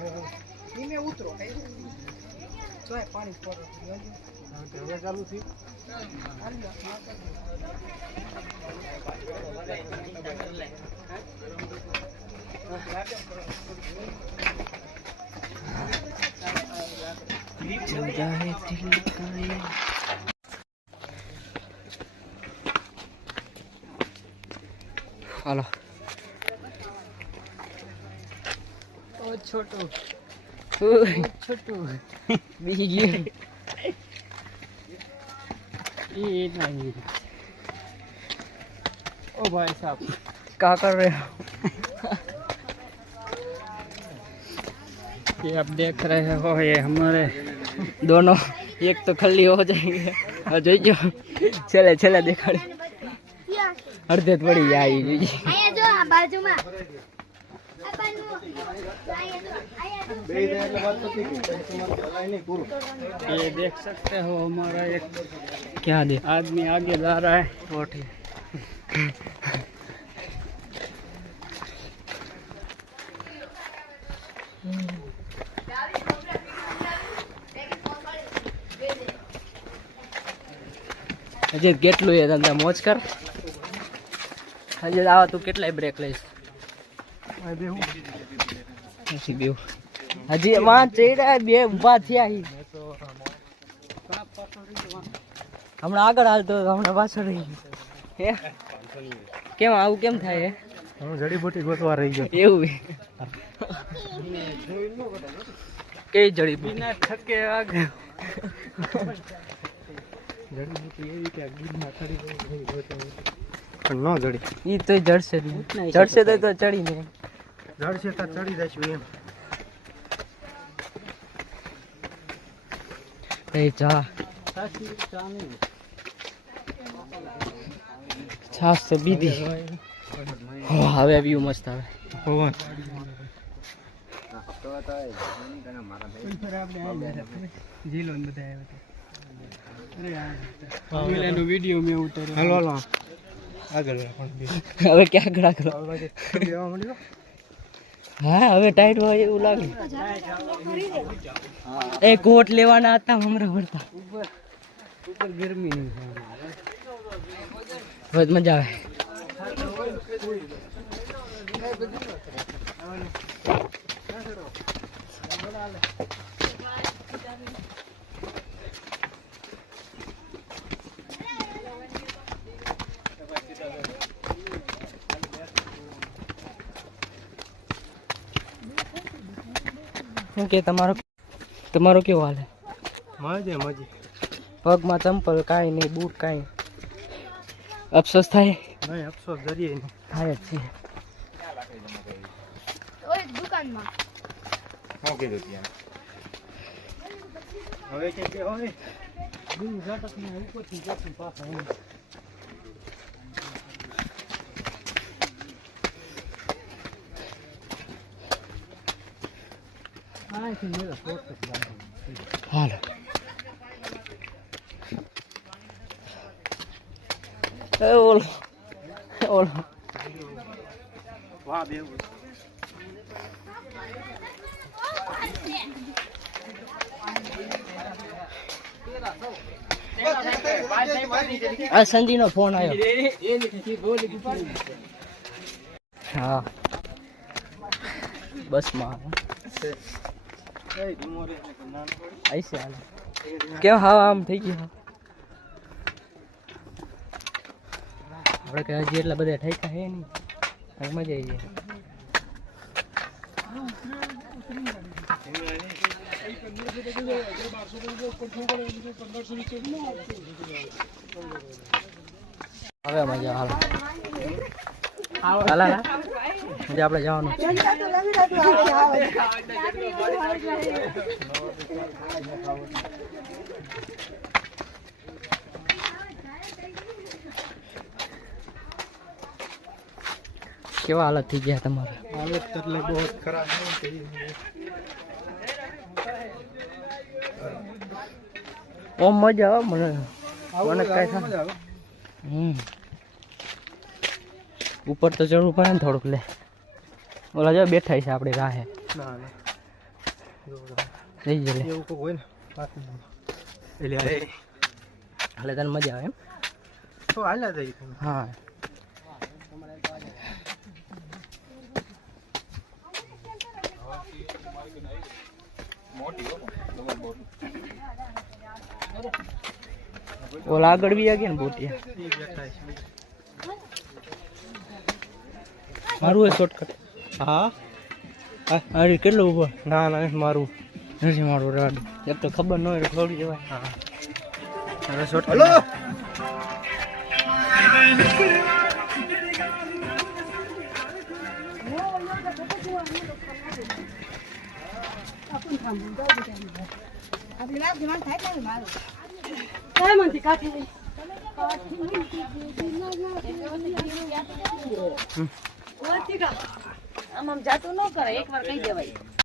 ધીમે ઉતરો જોય પાણી પડે હવે ચાલુ થી હાલો छोटू छोटू बीजी ये नहीं ओ भाई साहब क्या कर रहे हो ये आप देख रहे हो ये हमारे दोनों एक तो खली हो जाएंगे और जो चले चले देखा अर्धे पड़ी आई ये देख सकते हो हमारा एक क्या दे आदमी आगे जा रहा है वो ठीक અજય કેટલું એ ધંધા મોજ કર અજય આવા તું કેટલાય બ્રેક લઈશ નથી બેવ હજી માં ચડ્યા બે ઊભા થયા હમણાં આગળ હાલતો હમણાં પાછળ રહી ગયો કેમ આવું કેમ થાય હું જડીબુટી ગોતવા રહી ગયો એવું કઈ જડીબુટી ના થકે આગળ જડીબુટી એવી કે ગીરના ખડી પણ ન જડી ઈ તો જડશે જડશે તો ચડી ને જડશે તો ચડી જશું એમ એ ચા છાસ તો બીધી હવે વ્યૂ મસ્ત આવે પવન જીલો ને બધા આવ્યા હતા વિડીયો મેં ઉતાર્યો હાલો હાલો આગળ હવે ક્યાં આગળ આગળ હા હવે ટાઈટ હોય એવું લાગે એ કોટ લેવાના હતા હમણાં ભરતા ઉપર ગરમી નહીં બહુ મજા આવે શું કે તમારો કેવો હાલે મજે મજે પગમાં ચંપલ કાંઈ નહીં બૂટ કાંઈ અફસોસ થાય નહીં અફસોસ કરીએ નહીં થાય જ છે દુકાનમાં હવે કે હોય દૂર ઘાટકમાં ઉપરથી જશું પાછા હાલો ઓલો ઓલો વાહ બે આ સંજીનો ફોન આવ્યો હા બસમાં આઈસે હાલ કેમ હા આમ થઈ ગયું આપણે કે હજી એટલા બધા ઠેકા હે નહીં મજા આવી જાય હવે મજા હાલ હાલ મજા આપણે જવાનું કેવા હાલત થઈ ગયા તમારે હાલત એટલે બહુ ખરાબ ઓમ મજા આવે મને મને કઈ થાય ઉપર તો ચડવું પડે ને થોડુંક લે ઓલા જો બેઠા છે આપણે રાહે લઈ જ લે એવું કોઈ હોય ને પાછું એટલે એટલે તને મજા આવે એમ તો હાલ્યા જઈ હા ઓલા આગળ બી ગયા ને બોટિયા મારું એ શોર્ટકટ હા અરે કેટલું ઉભો ના ના મારું નથી મારું રાડ એક તો ખબર ન હોય થોડી જવાય હા હવે શોર્ટકટ હલો આમ જાતું ન કરે એકવાર કહી દેવાય